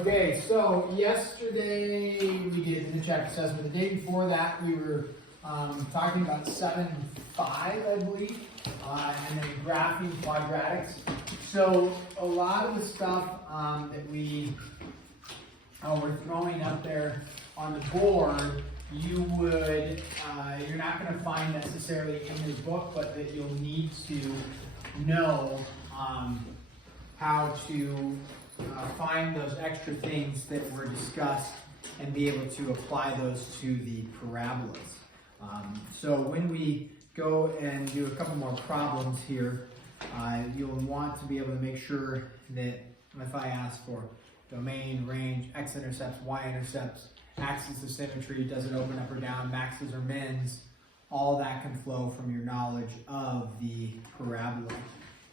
Okay, so yesterday we did the check assessment. The day before that we were talking about 7.5, I believe, and then graphing quadratics. So a lot of the stuff that we were throwing up there on the board, you're not going to find necessarily in your book, but that you'll need to know how to find those extra things that were discussed and be able to apply those to the parabolas. So when we go and do a couple more problems here, you'll want to be able to make sure that if I ask for domain, range, x-intercepts, y-intercepts, axis of symmetry, does it open up or down, maxes or mins, all that can flow from your knowledge of the parabola.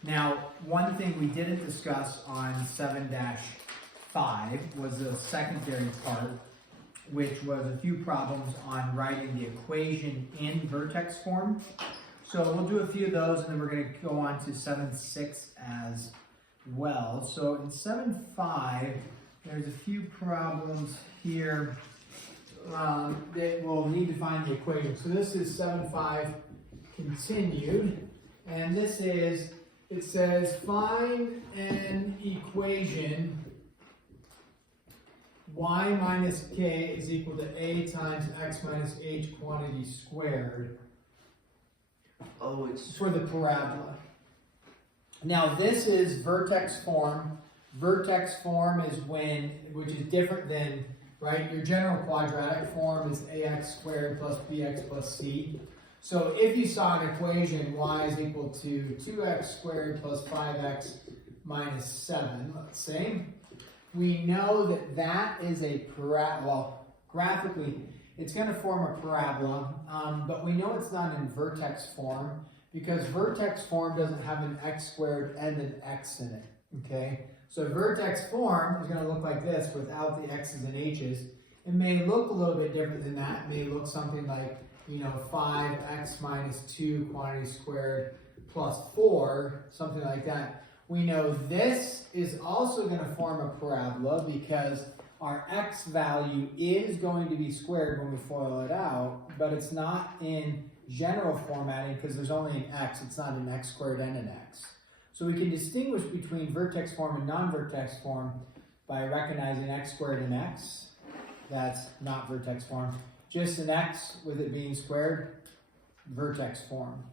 Now, one thing we didn't discuss on 7-5 was the secondary part, which was a few problems on writing the equation in vertex form. So we'll do a few of those, and then we're going to go on to 7-6 as well. So in 7-5, there's a few problems here that we'll need to find the equation. So this is 7-5 continued, and this is, it says find an equation y minus k is equal to a times x minus h quantity squared. Oh, it's for the parabola. Now this is vertex form. Vertex form is which is different than, right, your general quadratic form is ax squared plus bx plus c. So if you saw an equation y is equal to 2x squared plus 5x minus 7, let's say, we know that that is a parabola. Well, graphically, it's going to form a parabola, but we know it's not in vertex form because vertex form doesn't have an x squared and an x in it, okay? So vertex form is going to look like this without the x's and h's. It may look a little bit different than that. It may look something like, 5x minus 2 quantity squared plus 4, something like that. We know this is also going to form a parabola because our x value is going to be squared when we FOIL it out, but it's not in general formatting because there's only an x. It's not an x squared and an x. So we can distinguish between vertex form and non-vertex form by recognizing x squared and x. That's not vertex form. Just an x with it being squared, vertex form.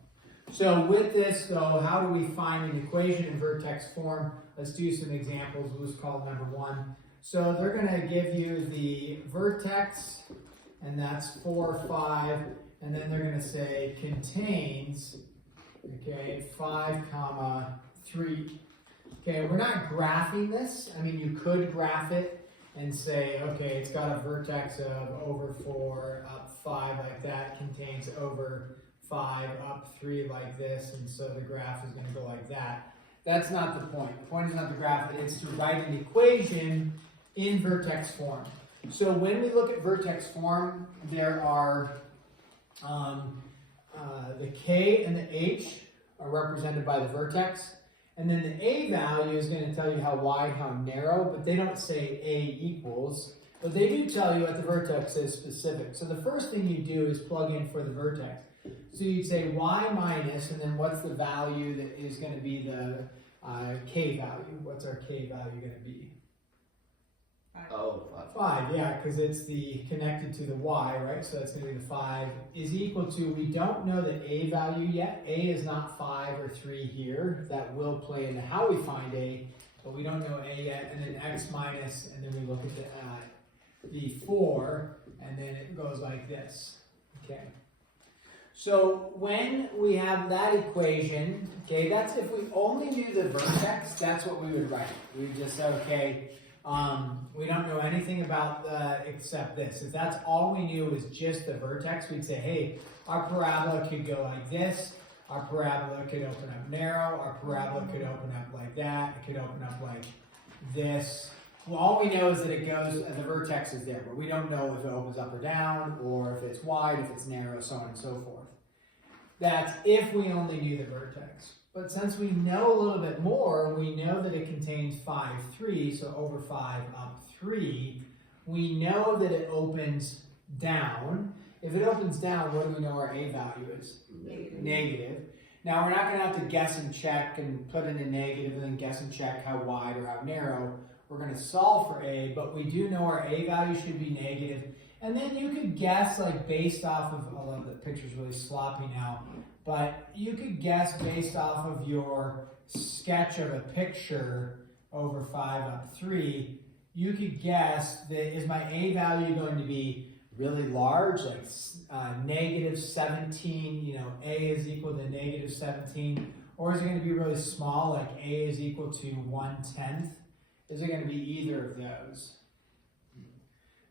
So with this though, how do we find an equation in vertex form? Let's do some examples. We'll just call number 1. So they're going to give you the vertex, and that's 4, 5, and then they're going to say contains, okay, 5, comma 3. Okay, we're not graphing this. I mean, you could graph it and say, okay, it's got a vertex of over 4, up 5 like that, contains over 5, up 3 like this, and so the graph is going to go like that. That's not the point. The point is not to graph it, it's to write an equation in vertex form. So when we look at vertex form, there are the k and the h are represented by the vertex. And then the a value is going to tell you how wide, how narrow, but they don't say a equals. But they do tell you what the vertex is specific. So the first thing you do is plug in for the vertex. So you'd say y minus, and then what's the value that is going to be the k value? What's our k value going to be? 5, yeah, because it's the connected to the y, right? So that's going to be the 5 is equal to, we don't know the a value yet. A is not 5 or 3 here. That will play into how we find a, but we don't know a yet. And then x minus, and then we look at the 4, and then it goes like this, okay? So when we have that equation, okay, that's if we only knew the vertex, that's what we would write. We would just say, okay, we don't know anything about except this. If that's all we knew was just the vertex, we'd say, hey, our parabola could go like this. Our parabola could open up narrow. Our parabola could open up like that. It could open up like this. Well, all we know is that it goes, and the vertex is there, but we don't know if it opens up or down, or if it's wide, if it's narrow, so on and so forth. That's if we only knew the vertex. But since we know a little bit more, we know that it contains 5, 3, so over 5 up 3. We know that it opens down. If it opens down, what do we know our A value is? Negative. Now we're not going to have to guess and check and put in a negative and then guess and check how wide or how narrow. We're going to solve for A, but we do know our A value should be negative. And then you could guess, like based off of, although the picture's really sloppy now, but you could guess based off of your sketch of a picture over 5 up 3, you could guess that is my A value going to be really large, like negative 17, you know, A is equal to negative 17, or is it going to be really small, like A is equal to 1/10? Is it going to be either of those?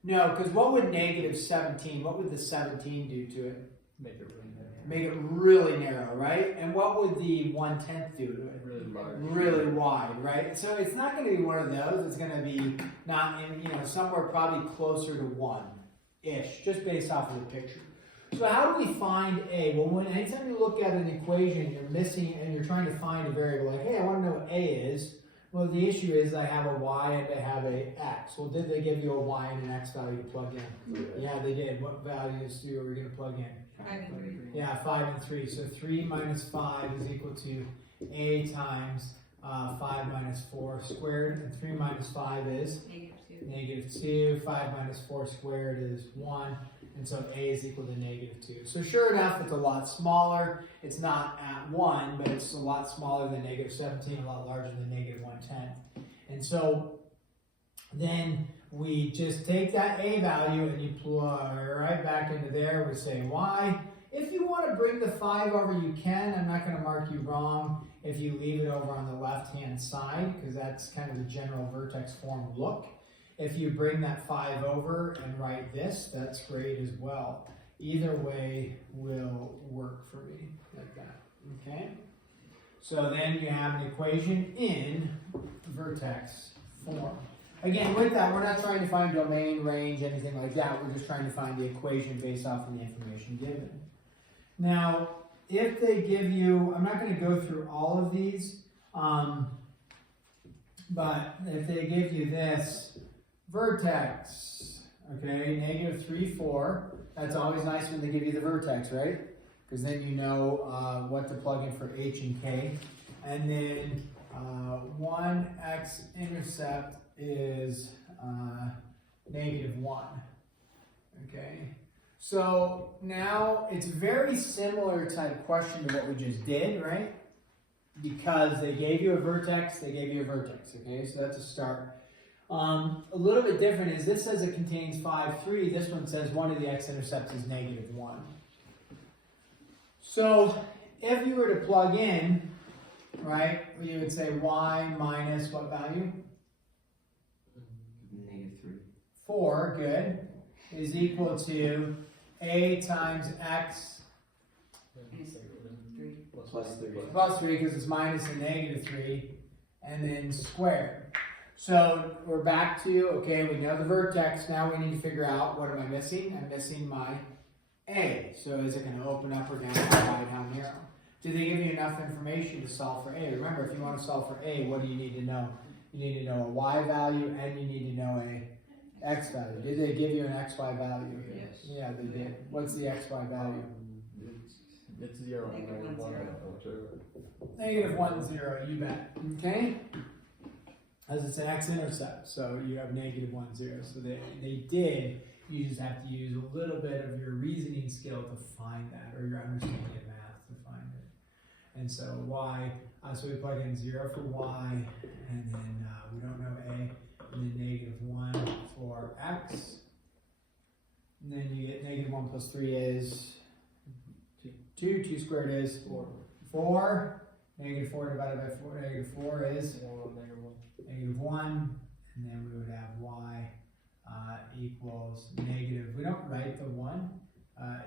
No, because what would negative 17, what would the 17 do to it? Make it really narrow. Make it really narrow, right? And what would the 1/10 do to it? Really large. Really wide, right? So it's not going to be one of those. It's going to be not in, you know, somewhere probably closer to 1-ish, just based off of the picture. So how do we find A? Well, anytime you look at an equation, you're missing, and you're trying to find a variable, like, hey, I want to know what A is. Well, the issue is I have a Y and I have a X. Well, did they give you a Y and an X value to plug in? Yeah, they did. What values are we going to plug in? 5 and 3. Yeah, 5 and 3. So 3 minus 5 is equal to A times 5 minus 4 squared. And 3 minus 5 is? Negative 2. -2. 5 minus 4 squared is 1. And so A is equal to -2. So sure enough, it's a lot smaller. It's not at 1, but it's a lot smaller than -17, a lot larger than -1/10. And so then we just take that A value and you plug right back into there. We say Y. If you want to bring the 5 over, you can. I'm not going to mark you wrong if you leave it over on the left-hand side, because that's kind of the general vertex form look. If you bring that 5 over and write this, that's great as well. Either way will work for me, like that, okay? So then you have an equation in vertex form. Again, with that, we're not trying to find domain, range, anything like that. We're just trying to find the equation based off of the information given. Now, if they give you, I'm not going to go through all of these, but if they give you this, vertex, okay, -3, 4. That's always nice when they give you the vertex, right? Because then you know what to plug in for H and K. And then 1x intercept is -1. Okay, so now it's a very similar type question to what we just did, right? Because they gave you a vertex, they gave you a vertex, okay? So that's a start. A little bit different is this says it contains 5, 3. This one says one of the x-intercepts is -1. So if you were to plug in, right, you would say y minus what value? -3. 4, good, is equal to a times x Plus 3. plus 3, because it's minus a -3, and then squared. So we're back to, okay, we know the vertex. Now we need to figure out, what am I missing? I'm missing my A. So is it going to open up or down, how wide, how narrow? Did they give you enough information to solve for A? Remember, if you want to solve for A, what do you need to know? You need to know a Y value and you need to know a X value. Did they give you an XY value? Yes. Yeah, they did. What's the XY value? It's 0 and -1, 1. -1, 0, you bet. Okay? As it's an x-intercept, so you have -1, 0. So they did, you just have to use a little bit of your reasoning skill to find that, or your understanding of math to find it. And so y, so we plug in 0 for y, and then we don't know a, and then -1 for x. And then you get -1 plus 3 is 2, 2 squared is 4. -4 divided by 4, -4 is -1, and then we would have y equals negative. We don't write the 1.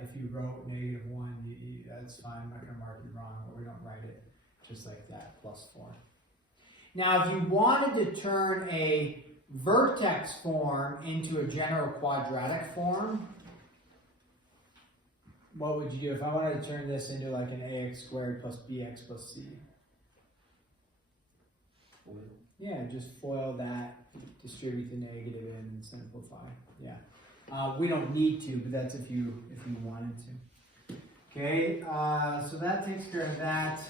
If you wrote -1, that's fine. I'm not going to mark you wrong, but we don't write it just like that, plus 4. Now, if you wanted to turn a vertex form into a general quadratic form, what would you do? If I wanted to turn this into like an ax squared plus bx plus c. Yeah, just FOIL that, distribute the negative in, and simplify. Yeah. We don't need to, but that's if you wanted to. Okay, so that takes care of that.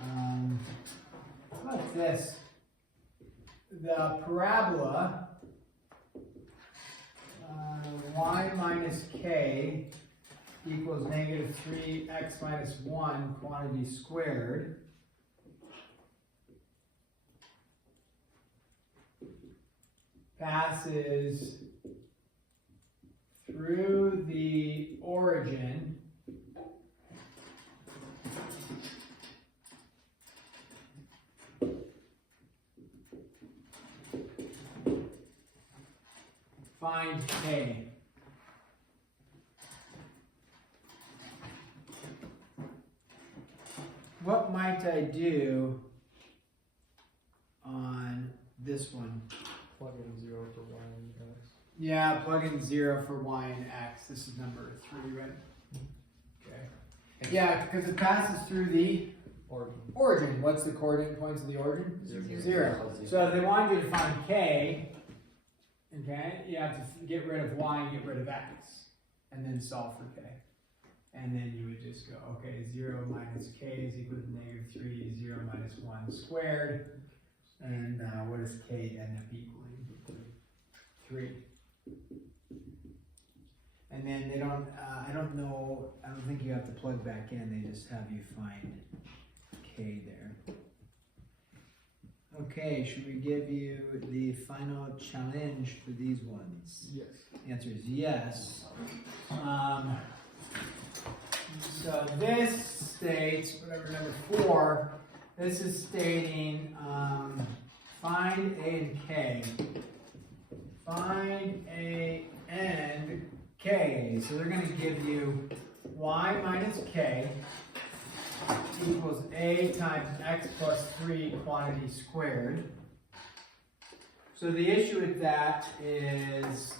How about this? The parabola y minus k equals negative 3x minus 1 quantity squared. Passes through the origin find k. What might I do on this one? Plug in 0 for y and x. Yeah, plug in 0 for y and x. This is number 3, right? Okay. Yeah, because it passes through the origin. What's the coordinate points of the origin? 0. So if they wanted you to find k, okay, you have to get rid of y and get rid of x, and then solve for k. And then you would just go, okay, 0 minus k is equal to negative 3, 0 minus 1 squared. And what does k end up equaling? 3. And then they don't, I don't think you have to plug back in, they just have you find k there. Okay, should we give you the final challenge for these ones? Yes. The answer is yes. So this states, whatever number 4, this is stating find a and k. Find a and k. So they're going to give you y minus k equals a times x plus 3 quantity squared. So the issue with that is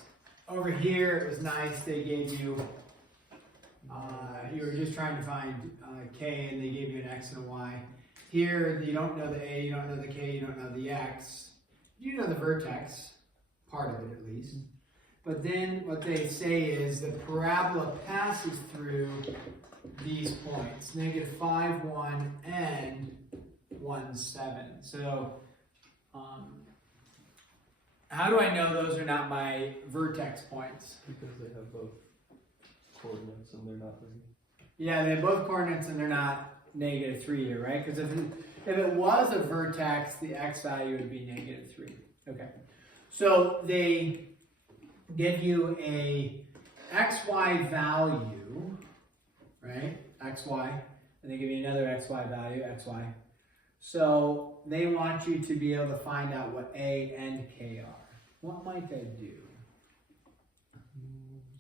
over here it was nice, they gave you you were just trying to find k and they gave you an x and a y. Here you don't know the a, you don't know the k, you don't know the x. You know the vertex, part of it at least. But then what they say is the parabola passes through these points, negative 5, 1, and 1, 7. So how do I know those are not my vertex points? Because they have both coordinates and they're not really. Yeah, they have both coordinates and they're not negative 3 here, right? Because if it was a vertex, the x value would be negative 3. Okay. So they give you a xy value, right? xy. And they give you another xy value, xy. So they want you to be able to find out what a and k are. What might I do?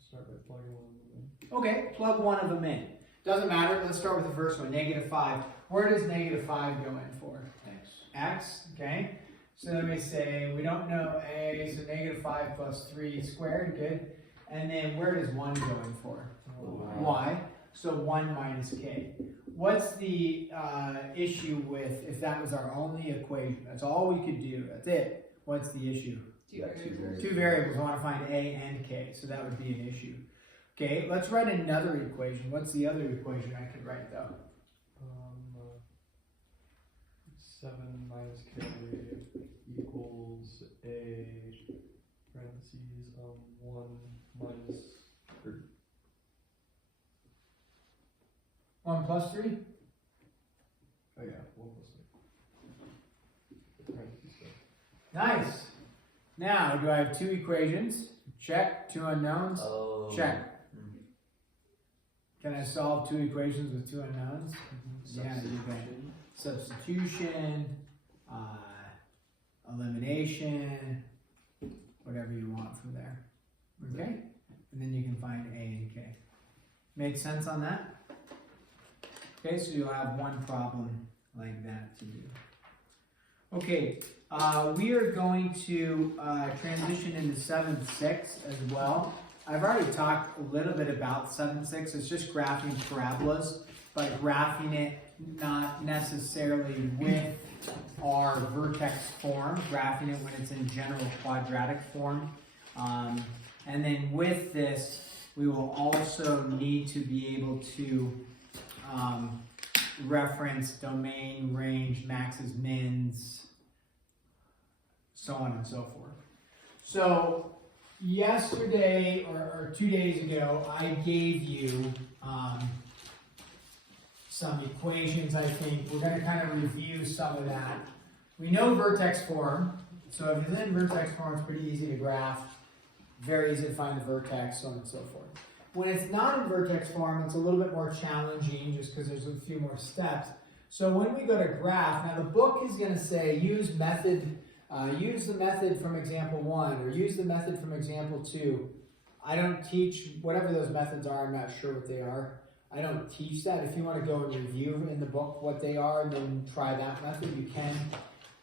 Start by plugging one of them in. Okay, plug one of them in. Doesn't matter. Let's start with the first one, negative 5. Where does negative 5 go in for? X. X, okay. So let me say, we don't know a, so negative 5 plus 3 squared, good. And then where does 1 go in for? Y. So 1 minus k. What's the issue with, if that was our only equation, that's all we could do, that's it. What's the issue? Two variables, I want to find a and k, so that would be an issue. Okay, let's write another equation. What's the other equation I could write though? 7 minus k equals a parentheses 1 minus 3. 1 plus 3? Oh yeah, 1 plus 3. Parentheses 3. Nice. Now, do I have 2 equations? Check. 2 unknowns? Oh. Check. Can I solve 2 equations with 2 unknowns? Yeah, you can. Substitution, elimination, whatever you want from there. Okay? And then you can find a and k. Make sense on that? Okay, so you'll have one problem like that to do. Okay, we are going to transition into 7.6 as well. I've already talked a little bit about 7.6. It's just graphing parabolas, but graphing it not necessarily with our vertex form, graphing it when it's in general quadratic form. And then with this, we will also need to be able to reference domain, range, maxes, mins, so on and so forth. So yesterday or 2 days ago, I gave you some equations, I think. We're going to kind of review some of that. We know vertex form, so if it's in vertex form, it's pretty easy to graph, very easy to find the vertex, so on and so forth. When it's not in vertex form, it's a little bit more challenging just because there's a few more steps. So when we go to graph, now the book is going to say use the method from example 1 or use the method from example 2. I don't teach, whatever those methods are, I'm not sure what they are. I don't teach that. If you want to go and review in the book what they are and then try that method, you can.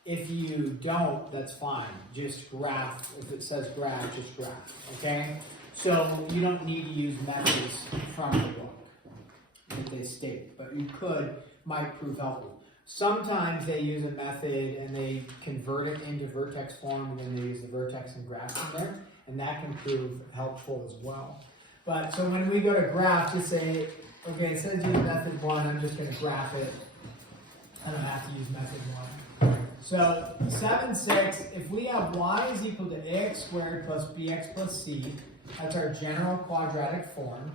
If you don't, that's fine. Just graph. If it says graph, just graph. Okay? So you don't need to use methods from the book that they state, but you could, might prove helpful. Sometimes they use a method and they convert it into vertex form and then they use the vertex and graph in there, and that can prove helpful as well. But so when we go to graph, just say, okay, it says use method 1, I'm just going to graph it. I don't have to use method 1. So 7, 6, if we have y is equal to ax squared plus bx plus c, that's our general quadratic form.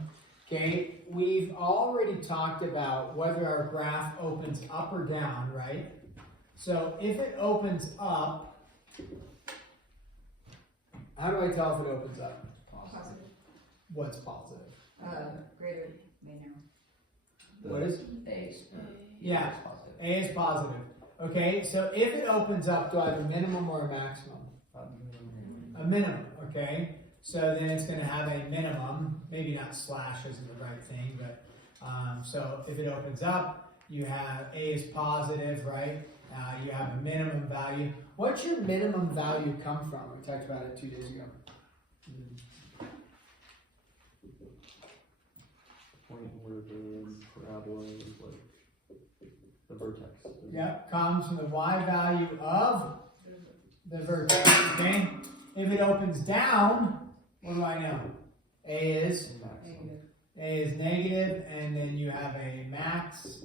Okay, we've already talked about whether our graph opens up or down, right? So if it opens up, how do I tell if it opens up? Positive. What's positive? Greater than now. What is? A. Yeah, A is positive. Okay, so if it opens up, do I have a minimum or a maximum? A minimum, okay? So then it's going to have a minimum, maybe not slash isn't the right thing, but so if it opens up, you have A is positive, right? You have a minimum value. What's your minimum value come from? We talked about it 2 days ago. Point where the parabola is like the vertex. Yep, comes from the y value of the vertex, okay? If it opens down, what do I know? A is negative, and then you have a max,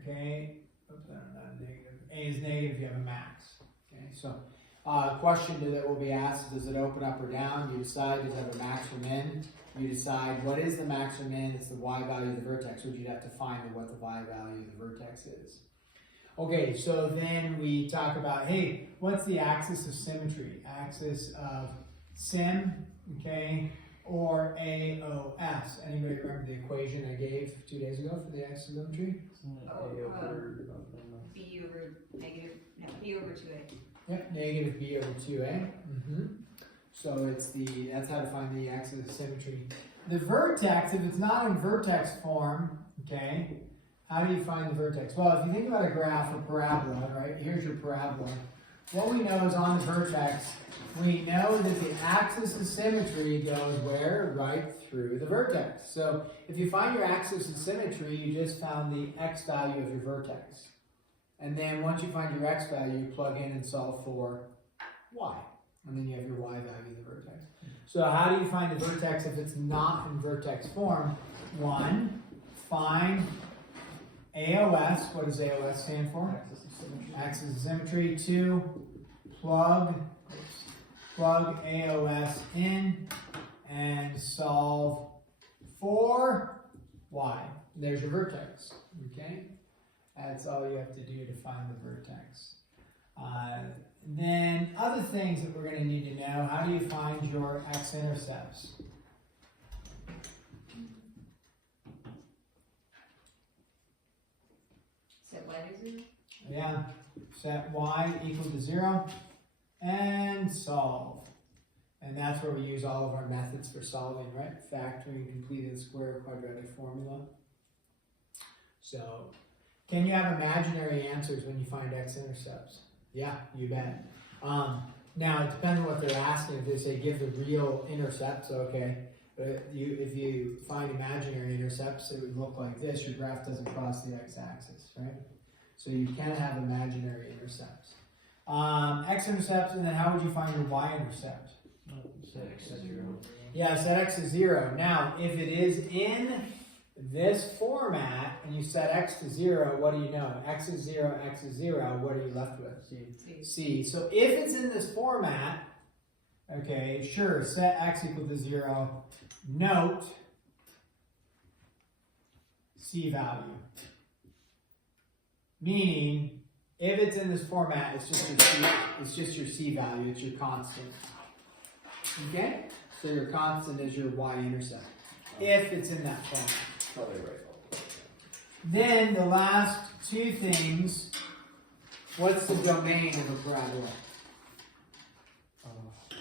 okay? Oops, not negative. A is negative, you have a max, okay? So, question that will be asked, does it open up or down? You decide, does it have a max or min? You decide, what is the max or min? It's the y value of the vertex, which you'd have to find what the y value of the vertex is. Okay, so then we talk about, hey, what's the axis of symmetry? Axis of sim, okay, or AOS. Anybody remember the equation I gave 2 days ago for the axis of symmetry? B over negative, no, B over 2A. Yep, negative B over 2A. So it's that's how to find the axis of symmetry. The vertex, if it's not in vertex form, okay, how do you find the vertex? Well, if you think about a graph, a parabola, right? Here's your parabola. What we know is on the vertex, we know that the axis of symmetry goes where? Right through the vertex. So if you find your axis of symmetry, you just found the x value of your vertex. And then once you find your x value, you plug in and solve for y. And then you have your y value of the vertex. So how do you find the vertex if it's not in vertex form? 1, find AOS. What does AOS stand for? Axis of symmetry. 2, plug AOS in and solve for y. There's your vertex. Okay? That's all you have to do to find the vertex. Then other things that we're going to need to know, how do you find your x-intercepts? Set y to 0. Yeah, set y equal to 0 and solve. And that's where we use all of our methods for solving, right? Factoring, completed square, quadratic formula. So, can you have imaginary answers when you find x-intercepts? Yeah, you bet. Now, it depends on what they're asking. If they say give the real intercepts, okay. But if you find imaginary intercepts, it would look like this. Your graph doesn't cross the x-axis, right? So you can have imaginary intercepts. X-intercepts, and then how would you find your y-intercept? Set X to 0. Yeah, set x to 0. Now, if it is in this format, and you set x to 0, what do you know? X is 0, x is 0, what are you left with? C. So if it's in this format, okay, sure, set x equal to 0, note C value. Meaning, if it's in this format, it's just your C value, it's your constant. Okay? So your constant is your y-intercept. If it's in that format. Probably right. Then the last two things, what's the domain of a parabola?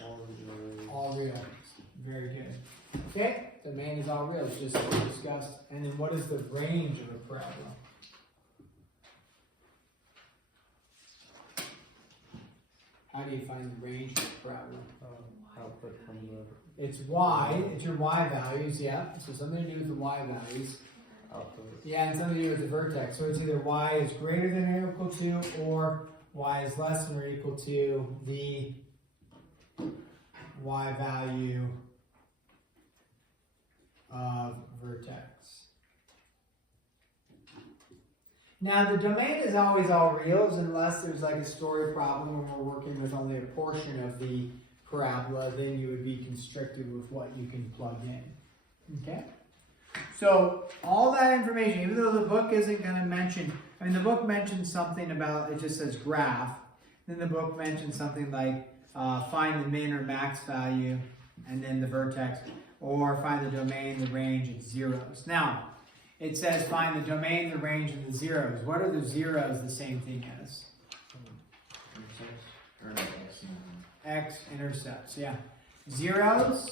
All real. All real. Very good. Okay, domain is all real, just like we discussed. And then what is the range of a parabola? How do you find the range of a parabola? Output from the It's y, it's your y values, yeah. So something to do with the y values. output. Yeah, and something to do with the vertex. So it's either y is greater than or equal to, or y is less than or equal to the y value of vertex. Now the domain is always all reals unless there's like a story problem when we're working with only a portion of the parabola, then you would be constricted with what you can plug in. Okay? So all that information, even though the book isn't going to mention, I mean the book mentions something about, it just says graph, then the book mentions something like find the min or max value, and then the vertex, or find the domain, the range, and zeros. Now, it says find the domain, the range, and the zeros. What are the zeros the same thing as? X-intercepts, yeah. Zeros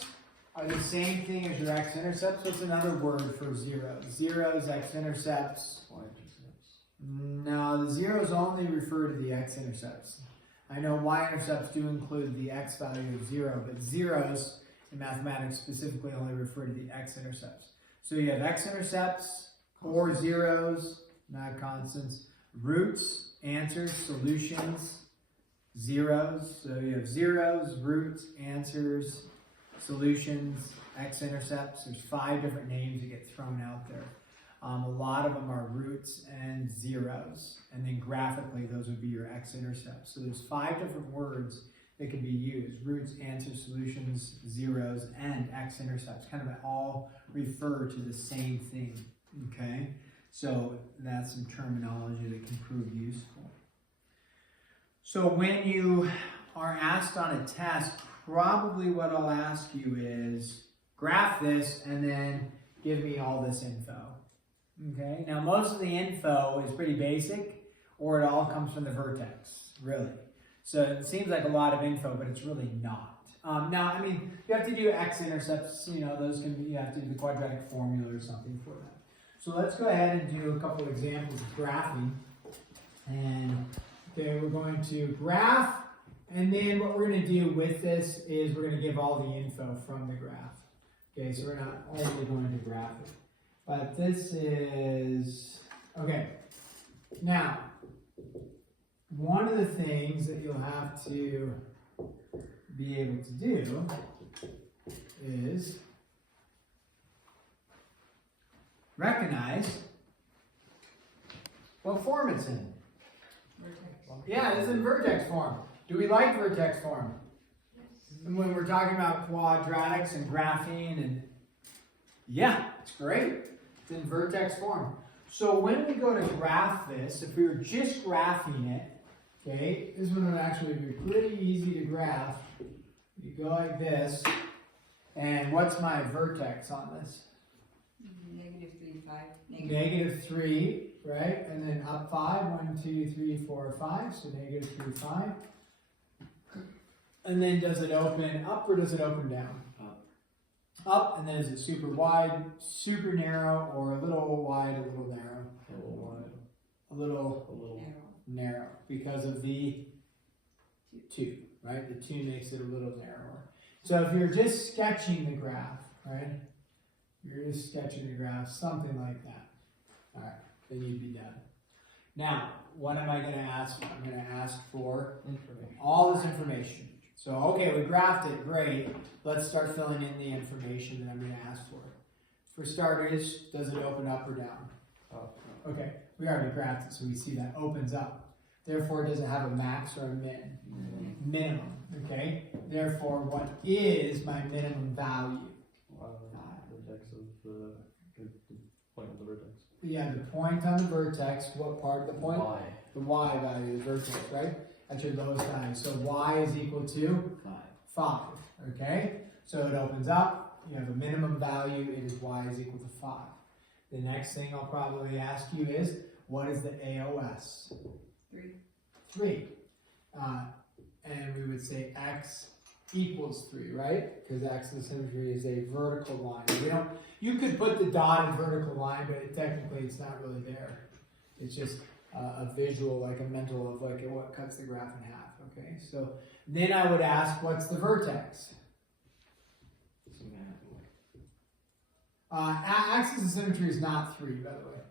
are the same thing as your x-intercepts. What's another word for zeros? Zeros, x-intercepts. No, the zeros only refer to the x-intercepts. I know y-intercepts do include the x value of 0, but zeros in mathematics specifically only refer to the x-intercepts. So you have x-intercepts, or zeros, not constants, roots, answers, solutions, zeros. So you have zeros, roots, answers, solutions, x-intercepts. There's 5 different names that get thrown out there. A lot of them are roots and zeros. And then graphically, those would be your x-intercepts. So there's 5 different words that can be used. Roots, answers, solutions, zeros, and x-intercepts. Kind of all refer to the same thing. Okay? So that's some terminology that can prove useful. So when you are asked on a test, probably what I'll ask you is graph this and then give me all this info. Okay, now most of the info is pretty basic, or it all comes from the vertex, really. So it seems like a lot of info, but it's really not. Now, I mean, you have to do x-intercepts, you know, those can be, you have to do the quadratic formula or something for that. So let's go ahead and do a couple of examples of graphing. And okay, we're going to graph, and then what we're going to do with this is we're going to give all the info from the graph. Okay, so we're not only going to graph it. But this is, okay, now, one of the things that you'll have to be able to do is recognize what form it's in. Vertex. Yeah, it's in vertex form. Do we like vertex form? And when we're talking about quadratics and graphing, and yeah, it's great. It's in vertex form. So when we go to graph this, if we were just graphing it, okay, this one would actually be pretty easy to graph. You go like this, and what's my vertex on this? -3, 5. -3, right? And then up 5, 1, 2, 3, 4, 5. So -3, 5. And then does it open up or does it open down? Up, and then is it super wide, super narrow, or a little wide, a little narrow? A little wide. A little Narrow. narrow because of the 2, right? The 2 makes it a little narrower. So if you're just sketching the graph, right? You're just sketching a graph, something like that. All right, then you'd be done. Now, what am I going to ask for? I'm going to ask for Information. all this information. So, okay, we graphed it, great. Let's start filling in the information that I'm going to ask for. For starters, does it open up or down? Up. Okay, we already graphed it, so we see that opens up. Therefore, does it have a max or a min? Minimum, okay? Therefore, what is my minimum value? Vertex of the point of the vertex. Yeah, the point on the vertex, what part of the point? Y. The y value, the vertex, right? That's your lowest value. So y is equal to 5, okay? So it opens up, you have a minimum value, it is y is equal to 5. The next thing I'll probably ask you is, what is the AOS? 3. 3. And we would say x equals 3, right? Because axis of symmetry is a vertical line. You could put the dotted vertical line, but technically it's not really there. It's just a visual, like a mental of like what cuts the graph in half, okay? So then I would ask, what's the vertex? Axis of symmetry is not 3, by the way.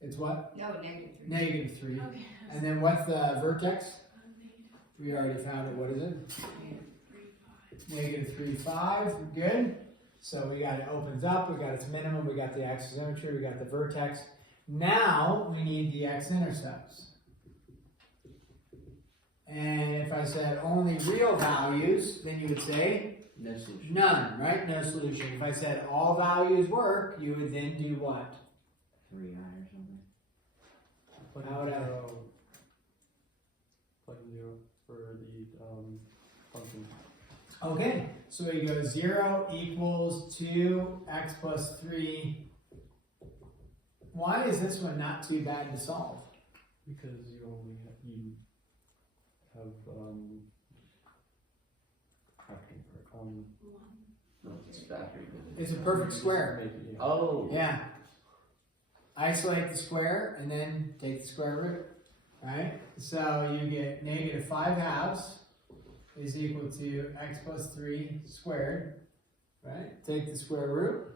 It's what? No, -3. Negative 3. Okay. And then what's the vertex? We already found it. What is it? Negative 3, 5. Good. So we got it opens up. We got its minimum. We got the axis of symmetry. We got the vertex. Now we need the x-intercepts. And if I said only real values, then you would say No solution. none, right? No solution. If I said all values work, you would then do what? 3i or something. Plug How would I- Plug in 0 for the function. Okay, so we go 0 equals 2x plus 3. Why is this one not too bad to solve? Because you only have, No, it's factory. It's a perfect square. maybe, Oh. Yeah. Isolate the square and then take the square root, right? So you get negative 5 halves is equal to x plus 3 squared, right? Take the square root.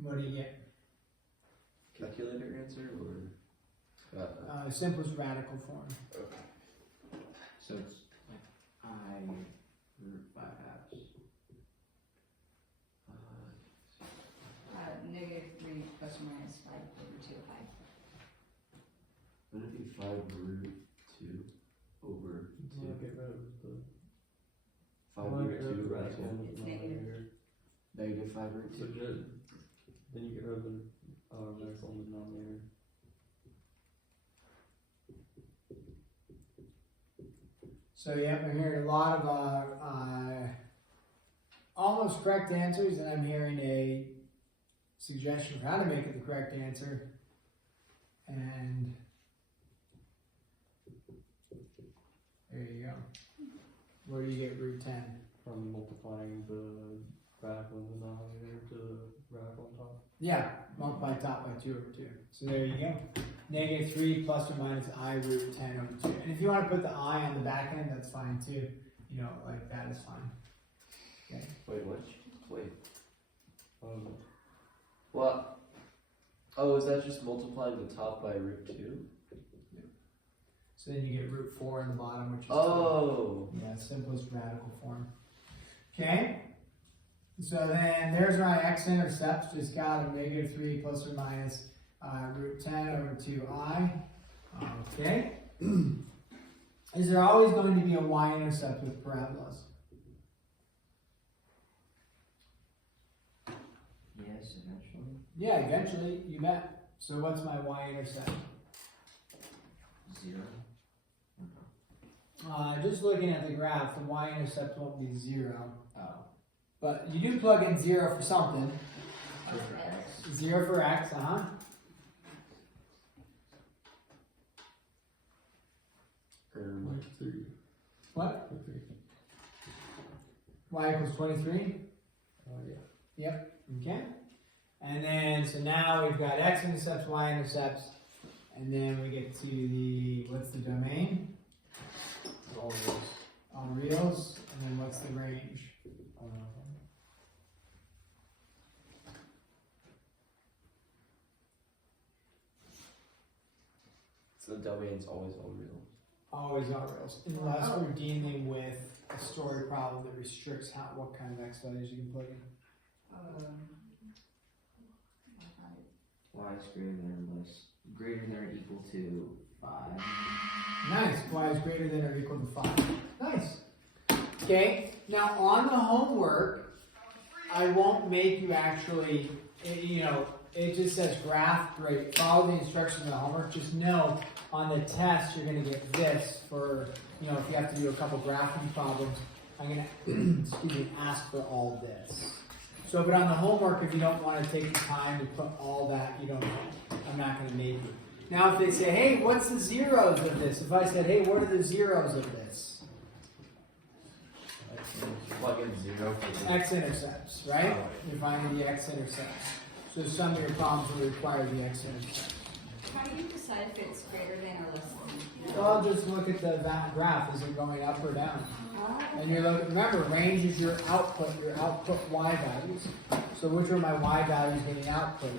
What do you get? Calculator answer or? Simplest radical form. So it's like I root 5 halves. -3 plus or minus 5 over 2i. Wouldn't it be 5 root 2 over Yeah, get rid of the 5 root 2 radical? It's negative. Negative 5 root So 2. then you get rid of the radical in the denominator. So yeah, I'm hearing a lot of almost correct answers, and I'm hearing a suggestion for how to make it the correct answer. And there you go. Where do you get root 10? From multiplying the radical in the denominator to the radical on top. Yeah, multiply top by 2 over 2. So there you go. Negative 3 plus or minus I root 10 over 2. And if you want to put the I on the back end, that's fine too. You know, like that is fine. Okay. Wait, what? Wait. Um, What? Oh, is that just multiplying the top by root 2? So then you get root 4 in the bottom, which is 2. Oh. Yeah, simplest radical form. Okay. So then there's my x-intercepts. Just got a negative 3 plus or minus root 10 over 2i. Okay. Is there always going to be a y-intercept with parabolas? Yes, eventually. Yeah, eventually, you bet. So what's my y-intercept? 0. Just looking at the graph, the y-intercept won't be 0. Oh. But you do plug in 0 for something. X. 0 for x, like 3. What? Like 3. Y equals 23? Yeah. Okay. And then, so now we've got x-intercepts, y-intercepts, and then we get to the, what's the domain? All of those. On reals, and then what's the range? So the domain's always on real. Always on rails, unless we're dealing with a story problem that restricts what kind of x values you can put in. Y is greater than or equal to 5. Nice. Y is greater than or equal to 5. Nice. Okay. Now on the homework, I won't make you actually, it just says graph, great. Follow the instructions in the homework. Just know on the test you're going to get this for, if you have to do a couple graphing problems, I'm going to, ask for all this. So, but on the homework, if you don't want to take the time to put all that, I'm not going to make you. Now, if they say, hey, what's the zeros of this? If I said, hey, what are the zeros of this? Plug in 0 for the X-intercepts, right? You're finding the x-intercepts. So some of your problems will require the x-intercepts. How do you decide if it's greater than or less than? So I'll just look at the graph. Is it going up or down? Oh, And remember, range is your output y values. So which are my y values getting output?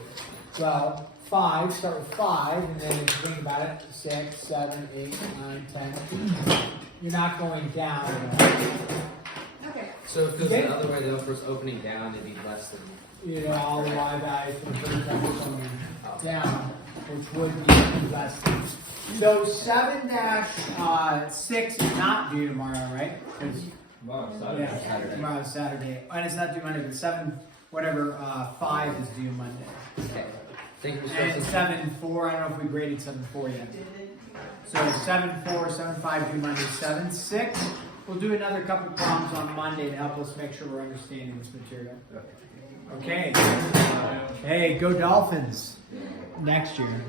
Well, 5, start with 5, and then if you think about it, 6, 7, 8, 9, 10. You're not going down. okay. So if it goes the other way, though, if it's opening down, it'd be less than. All the y values from vertex coming down, which would be less than. So 7-6 is not due tomorrow, right? Tomorrow's Yeah, tomorrow's Saturday. And it's not due Monday, but 5 is due Monday. Okay. Thank you, And Mr. 7-4, I don't know if we graded 7-4 yet. So 7-4, 7-5 due Monday, 7-6. We'll do another couple problems on Monday to help us make sure we're understanding this material. Okay. Hey, go Dolphins next year.